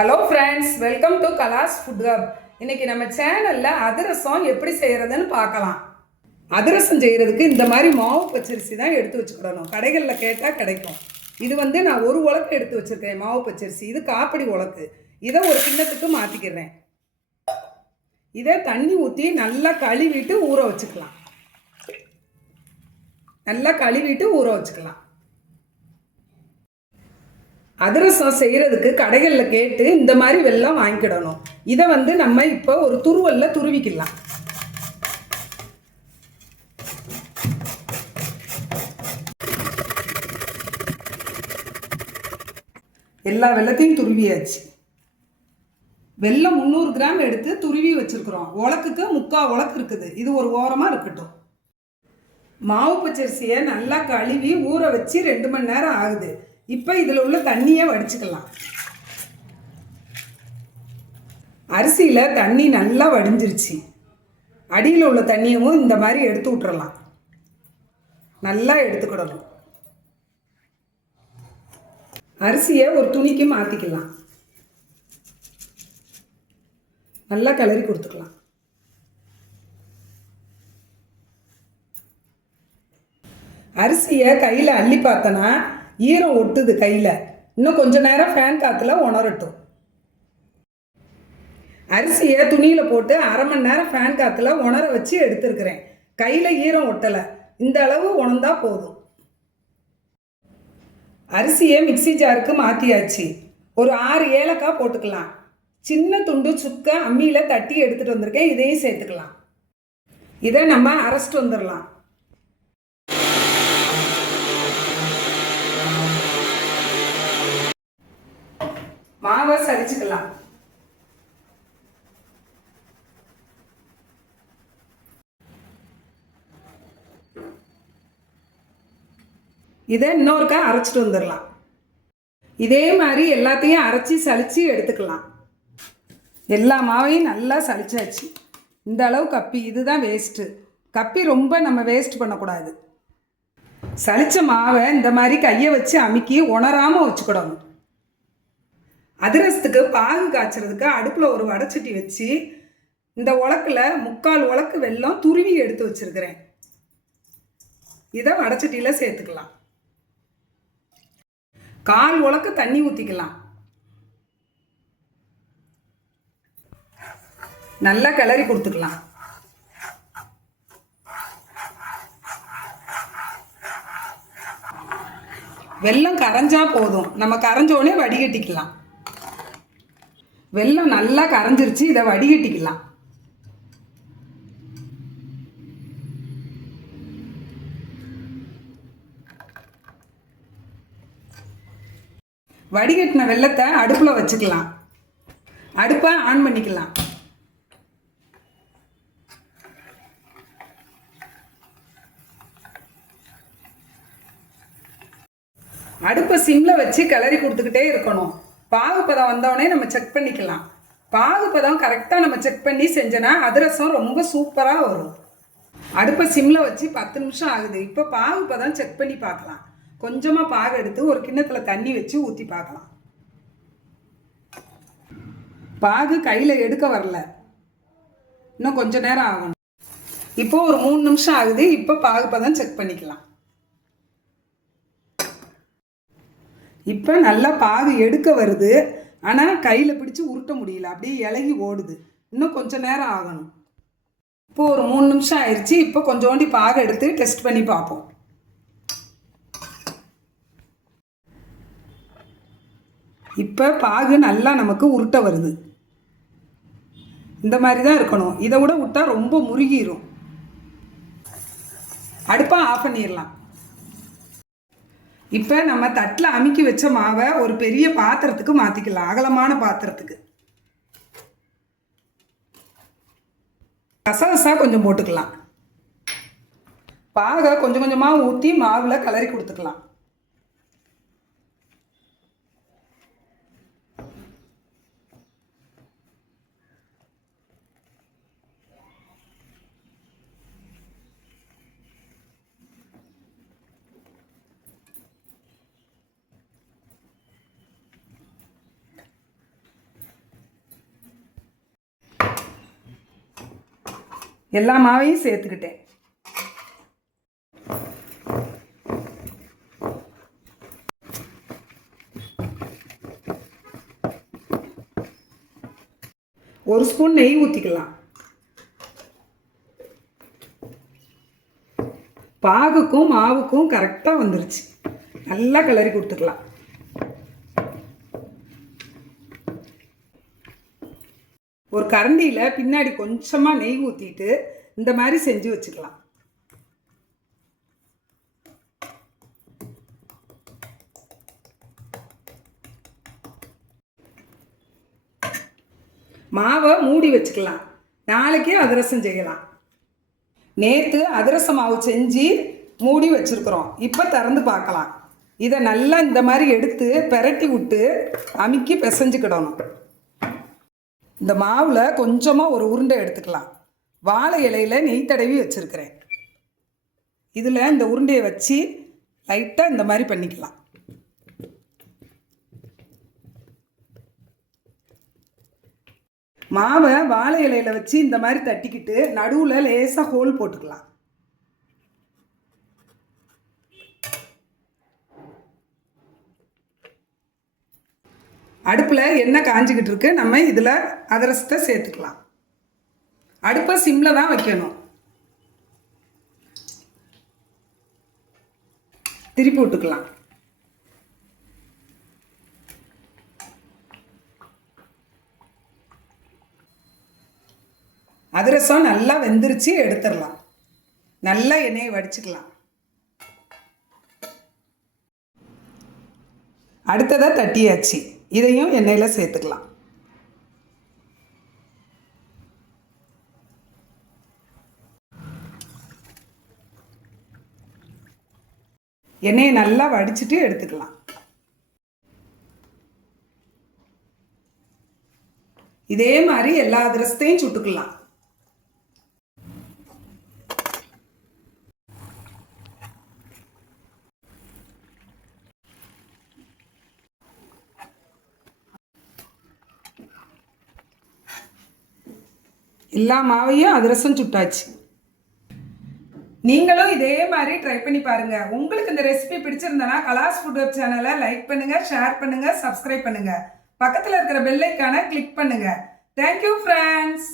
Hello friends welcome to கலாஸ் food hub இன்னைக்கு நம்ம சேனலில் அதிரசம் எப்படி செய்கிறதுன்னு பார்க்கலாம். அதிரசம் செய்கிறதுக்கு இந்த மாதிரி மாவு பச்சரிசி தான் எடுத்து வச்சுக்கிடணும். கடைகளில் கேட்டால் கிடைக்கும். இது வந்து நான் ஒரு உலக்கு எடுத்து வச்சுருக்கேன் மாவு பச்சரிசி. இது காப்படி உலக்கு. இதை ஒரு கிண்ணத்துக்கு மாற்றிக்கிறேன் இதை தண்ணி ஊற்றி நல்லா கழுவிட்டு ஊற வச்சுக்கலாம். நல்லா கழுவிட்டு ஊற வச்சுக்கலாம். அதிரசம் செய்கிறதுக்கு கடைகளில் கேட்டு இந்த மாதிரி வெள்ளம் வாங்கிக்கிடணும். இதை வந்து நம்ம இப்போ ஒரு துருவல்ல துருவிக்கலாம். எல்லா வெள்ளத்தையும் துருவியாச்சு. வெள்ளம் முந்நூறு கிராம் எடுத்து துருவி வச்சுருக்குறோம். உலக்குக்கு முக்கால் உலக்கு இருக்குது. இது ஒரு ஓரமாக இருக்கட்டும். மாவு பச்சரிசியை நல்லா கழுவி ஊற வச்சு ரெண்டு மணி நேரம் ஆகுது. இப்போ இதில் உள்ள தண்ணியை வடிச்சுக்கலாம். அரிசியில் தண்ணி நல்லா வடிஞ்சிருச்சு. அடியில் உள்ள தண்ணியவும் இந்த மாதிரி எடுத்து விட்டுறலாம். நல்லா எடுத்துக்கிடணும். அரிசியை ஒரு துணிக்கு மாற்றிக்கலாம் நல்லா கிளறி கொடுத்துக்கலாம். அரிசியை கையில் அள்ளி பார்த்தனா ஈரம் ஒட்டுது கையில். இன்னும் கொஞ்ச நேரம் ஃபேன் காற்றுல உணரட்டும். அரிசியை துணியில் போட்டு அரை மணி நேரம் ஃபேன் காற்றுல உணர வச்சு எடுத்துருக்கிறேன். கையில் ஈரம் ஒட்டலை. இந்த அளவு உணர்ந்தா போதும். அரிசியை மிக்ஸி ஜாருக்கு மாற்றியாச்சு ஒரு ஆறு ஏலக்காய் போட்டுக்கலாம். சின்ன துண்டு சுக்க அம்மியில் தட்டி எடுத்துகிட்டு வந்திருக்கேன். இதையும் சேர்த்துக்கலாம். இதை நம்ம அரைச்சிட்டு வந்துடலாம் மாவை சரிச்சுக்கலாம் இதை இன்னொருக்கா அரைச்சிட்டு வந்துடலாம். இதே மாதிரி எல்லாத்தையும் அரைச்சி சளிச்சு எடுத்துக்கலாம். எல்லா மாவையும் நல்லா சலிச்சாச்சு இந்த அளவு கப்பி இதுதான் வேஸ்ட்டு கப்பி ரொம்ப நம்ம வேஸ்ட் பண்ணக்கூடாது. சளிச்ச மாவை இந்த மாதிரி கையை வச்சு அமுக்கி உணராமல் வச்சுக்கிடணும். அதிரசத்துக்கு பாகு காய்ச்சறதுக்கு அடுப்பில் ஒரு வடைச்சட்டி வச்சு இந்த உலக்கில் முக்கால் உலக்கு வெல்லம் துருவி எடுத்து வச்சிருக்கிறேன். இதை வடைச்சட்டியில் சேர்த்துக்கலாம். கால் உலக்கு தண்ணி ஊற்றிக்கலாம் நல்லா கிளறி கொடுத்துக்கலாம். வெல்லம் கரைஞ்சா போதும். நம்ம கரைஞ்சோடனே வடிகட்டிக்கலாம். வெல்லம் நல்லா கரைஞ்சிருச்சு இதை வடிகட்டிக்கலாம். வடிகட்டின வெள்ளத்தை அடுப்பில் வச்சுக்கலாம். அடுப்பை ஆன் பண்ணிக்கலாம். அடுப்பை சிம்மில் வச்சு கிளறி கொடுத்துக்கிட்டே இருக்கணும். பாகுப்பதம் வந்தோடனே நம்ம செக் பண்ணிக்கலாம். பாகுப்பதம் கரெக்டாக நம்ம செக் பண்ணி செஞ்சோன்னா அதிரசம் ரொம்ப சூப்பராக வரும். அடுப்பை சிம்மில் வச்சு பத்து நிமிஷம் ஆகுது. இப்போ பாகுப்பதம் செக் பண்ணி பார்க்கலாம். கொஞ்சமாக பாகு எடுத்து ஒரு கிண்ணத்தில் தண்ணி வச்சு ஊற்றி பார்க்கலாம். பாகு கையில் எடுக்க வரல. இன்னும் கொஞ்ச நேரம் ஆகணும். இப்போ ஒரு மூணு நிமிஷம் ஆகுது. இப்போ பாகுபதம் செக் பண்ணிக்கலாம். இப்போ நல்லா பாகு எடுக்க வருது. ஆனால் கையில் பிடிச்சி உருட்ட முடியல. அப்படியே இலகி ஓடுது. இன்னும் கொஞ்சம் நேரம் ஆகணும். இப்போ ஒரு மூணு நிமிஷம் ஆயிடுச்சு இப்போ கொஞ்சோண்டி பாகு எடுத்து டெஸ்ட் பண்ணி பார்ப்போம். இப்போ பாகு நல்லா நமக்கு உருட்ட வருது. இந்த மாதிரி தான் இருக்கணும். இதை விட விட்டா ரொம்ப முருகிரும். அடுப்பாக ஆஃப் பண்ணிடலாம். இப்போ நம்ம தட்டில் அமுக்கி வச்ச மாவை ஒரு பெரிய பாத்திரத்துக்கு மாற்றிக்கலாம் அகலமான பாத்திரத்துக்கு. கசகசா கொஞ்சம் போட்டுக்கலாம். பாகை கொஞ்சம் கொஞ்சமாக ஊற்றி மாவில் கலரி கொடுத்துக்கலாம். எல்லா மாவையும் சேர்த்துக்கிட்டேன். ஒரு ஸ்பூன் நெய் ஊற்றிக்கலாம் பாகுக்கும் மாவுக்கும் கரெக்டாக வந்துருச்சு. நல்லா கிளறி கொடுத்துக்கலாம். ஒரு கரண்டியில் பின்னாடி கொஞ்சமாக நெய் ஊற்றிட்டு இந்த மாதிரி செஞ்சு வச்சுக்கலாம். மாவை மூடி வச்சுக்கலாம். நாளைக்கே அதிரசம் செய்யலாம். நேற்று அதிரச மாவு செஞ்சு மூடி வச்சுருக்குறோம். இப்போ திறந்து பார்க்கலாம். இதை நல்லா இந்த மாதிரி எடுத்து பெரட்டி விட்டு அமுக்கி பிசைஞ்சுக்கிடணும் இந்த மாவில் கொஞ்சமாக ஒரு உருண்டை எடுத்துக்கலாம். வாழை இலையில் நெய் தடவி வச்சுருக்கிறேன். இதில் இந்த உருண்டையை வச்சு லைட்டாக இந்த மாதிரி பண்ணிக்கலாம். மாவை வாழை இலையில் வச்சு இந்த மாதிரி தட்டிக்கிட்டு நடுவில் லேசாக ஹோல் போட்டுக்கலாம். அடுப்பில் எண்ணெய் காஞ்சிக்கிட்டு இருக்கு நம்ம இதில் அதிரசத்தை சேர்த்துக்கலாம். அடுப்பை சிம்மில் தான் வைக்கணும். திருப்பி விட்டுக்கலாம். அதிரசம் நல்லா வெந்துருச்சு எடுத்துடலாம். நல்லா எண்ணெயை வடிச்சுக்கலாம். அடுத்ததாக தட்டியாச்சு. இதையும் எண்ணெயில் சேர்த்துக்கலாம். எண்ணெயை நல்லா வடிச்சிட்டு எடுத்துக்கலாம். இதே மாதிரி எல்லா அதிரசத்தையும் சுட்டுக்கலாம். எல்லா மாவையும் அதிரசம் சுட்டாச்சு. நீங்களும் இதே மாதிரி ட்ரை பண்ணி பாருங்க. உங்களுக்கு இந்த ரெசிபி பிடிச்சிருந்தனா கலாஸ் ஃபுட் வெப் சேனலை லைக் பண்ணுங்க ஷேர் பண்ணுங்க சப்ஸ்கிரைப் பண்ணுங்க. பக்கத்தில் இருக்கிற பெல்லைக்கான கிளிக் பண்ணுங்க. Thank you friends